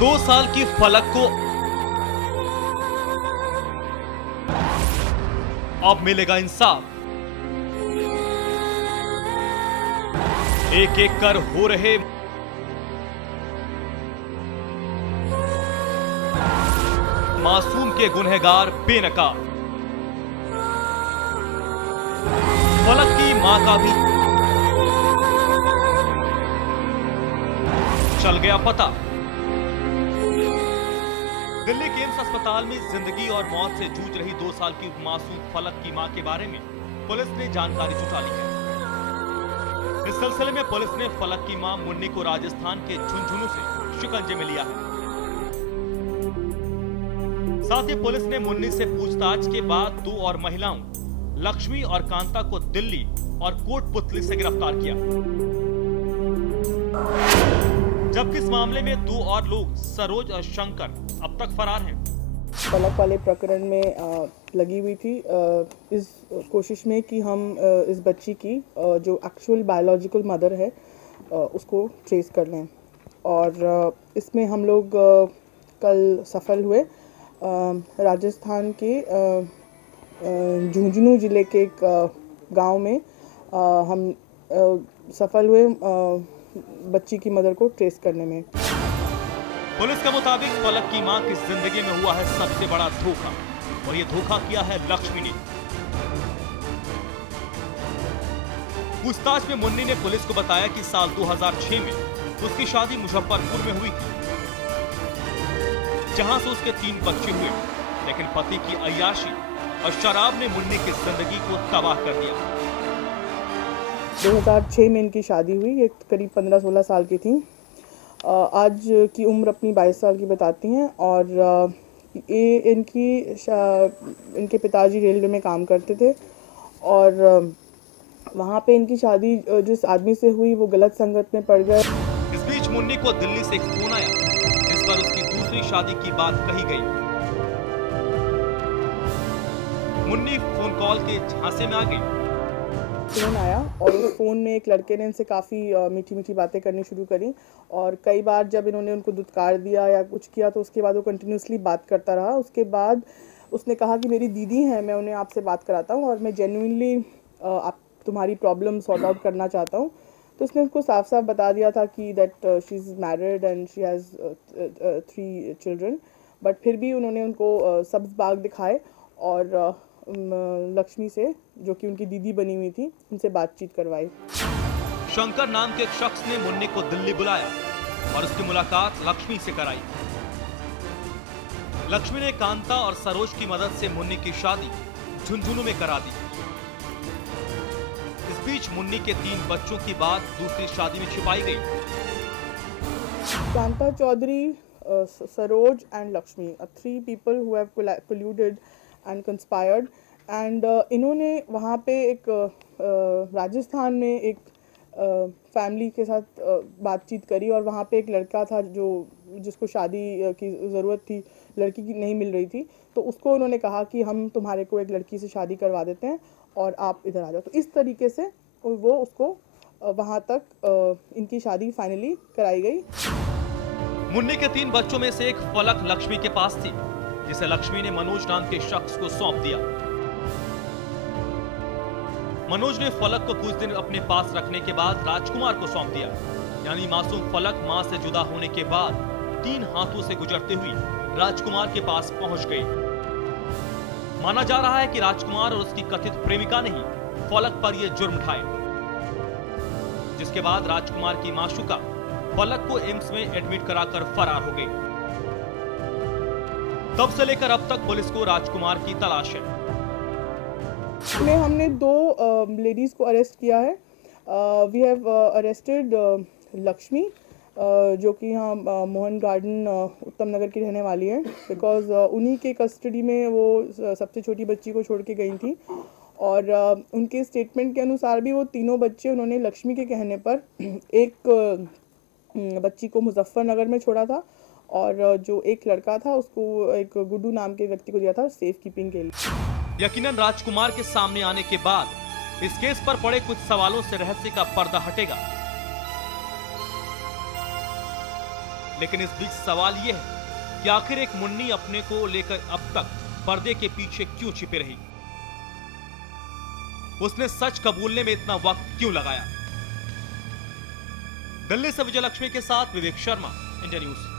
2 साल की फलक को अब मिलेगा इंसाफ। एक एक कर हो रहे मासूम के गुनहगार बेनकाब। फलक की मां का भी चल गया पता। दिल्ली के एम्स अस्पताल में जिंदगी और मौत से जूझ रही 2 साल की मासूम फलक की मां के बारे में पुलिस ने जानकारी जुटा ली है। इस सिलसिले में पुलिस ने फलक की मां मुन्नी को राजस्थान के झुंझुनू से शिकंजे में लिया है। साथ ही पुलिस ने मुन्नी से पूछताछ के बाद 2 और महिलाओं लक्ष्मी और कांता को दिल्ली और कोटपुतली से गिरफ्तार किया, जबकि इस मामले में 2 और लोग सरोज और शंकर अब तक फरार हैं। फलक वाले प्रकरण में लगी हुई थी इस कोशिश में कि हम इस बच्ची की जो एक्चुअल बायोलॉजिकल मदर है उसको ट्रेस कर लें, और इसमें हम लोग कल सफल हुए। राजस्थान के झुंझुनू जिले के एक गांव में हम सफल हुए बच्ची की मदर को ट्रेस करने में। पुलिस के मुताबिक फलक की मां की जिंदगी में हुआ है सबसे बड़ा धोखा, और ये धोखा किया है लक्ष्मी ने। पूछताछ में मुन्नी ने पुलिस को बताया कि साल 2006 में उसकी शादी मुजफ्फरपुर में हुई थी, जहां से उसके 3 बच्चे हुए, लेकिन पति की अय्याशी और शराब ने मुन्नी की जिंदगी को तबाह कर दिया। 2006 में इनकी शादी हुई। ये करीब 15-16 साल की थी। आज की उम्र अपनी 22 साल की बताती हैं, और ये इनके पिताजी रेलवे में काम करते थे, और वहाँ पे इनकी शादी जिस आदमी से हुई वो गलत संगत में पड़ गए। इस बीच मुन्नी को दिल्ली से एक फोन आया, जिस पर उसकी दूसरी शादी की बात कही गई। मुन्नी फोन कॉल के झांसे में आ गई। फोन आया और उस फ़ोन में एक लड़के ने इनसे काफ़ी मीठी मीठी बातें करनी शुरू करी, और कई बार जब इन्होंने उनको दुत्कार दिया या कुछ किया तो उसके बाद वो कंटिन्यूसली बात करता रहा। उसके बाद उसने कहा कि मेरी दीदी है, मैं उन्हें आपसे बात कराता हूँ और मैं जेन्युइनली आप तुम्हारी प्रॉब्लम सॉर्ट आउट करना चाहता हूँ। तो उसने उसको साफ साफ बता दिया था कि that she is married and she has 3 children, but फिर भी उन्होंने उनको सब्ज़ बाग दिखाए और लक्ष्मी से, जो कि उनकी दीदी बनी हुई थी, उनसे बातचीत करवाई। शंकर नाम के एक शख्स ने मुन्नी को दिल्ली बुलाया और उसकी मुलाकात लक्ष्मी से कराई। लक्ष्मी ने कांता और सरोज की मदद से मुन्नी की शादी झुंझुनू में करा दी। इस बीच मुन्नी के 3 बच्चों की बात दूसरी शादी में छिपाई गई। Kanta Chaudhary, Saroj and Lakshmi, 3 people who have colluded and conspired, and इन्होंने वहाँ पे एक राजस्थान में एक फैमिली के साथ बातचीत करी, और वहाँ पे एक लड़का था जिसको शादी की ज़रूरत थी, लड़की की नहीं मिल रही थी, तो उसको उन्होंने कहा कि हम तुम्हारे को एक लड़की से शादी करवा देते हैं और आप इधर आ जाओ। तो इस तरीके से वो उसको वहाँ तक इनकी शादी फाइनली कराई गई। मुन्नी के 3 बच्चों में से एक फलक लक्ष्मी के पास थी, जिसे लक्ष्मी ने मनोज नाम के शख्स को सौंप दिया। मनोज ने फलक को कुछ दिन अपने पास रखने के बाद राजकुमार को सौंप दिया। यानी मासूम फलक मां से जुदा होने के बाद 3 हाथों से गुजरते हुए राजकुमार के पास पहुंच गई। माना जा रहा है कि राजकुमार और उसकी कथित प्रेमिका ने ही फलक पर यह जुर्म ढाया, जिसके बाद राजकुमार की माशूका फलक को एम्स में एडमिट कराकर फरार हो गई। तब से लेकर अब तक पुलिस को राजकुमार की तलाश है। में हमने 2 लेडीज को अरेस्ट किया है। वी हैव अरेस्टेड लक्ष्मी, जो कि यहाँ मोहन गार्डन उत्तम नगर की रहने वाली है, बिकॉज उन्हीं के कस्टडी में वो सबसे छोटी बच्ची को छोड़ के गई थी, और उनके स्टेटमेंट के अनुसार भी वो तीनों बच्चे उन्होंने लक्ष्मी के कहने पर एक बच्ची को मुजफ्फरनगर में छोड़ा था, और जो एक लड़का था उसको एक गुड्डू नाम के व्यक्ति को दिया था सेफ कीपिंग के लिए। यकीनन राजकुमार के सामने आने के बाद इस केस पर पड़े कुछ सवालों से रहस्य का पर्दा हटेगा। लेकिन इस बीच सवाल यह है कि आखिर एक मुन्नी अपने को लेकर अब तक पर्दे के पीछे क्यों छिपे रही? उसने सच कबूलने में इतना वक्त क्यों लगाया? दिल्ली से विजय लक्ष्मी के साथ विवेक शर्मा, इंडिया न्यूज।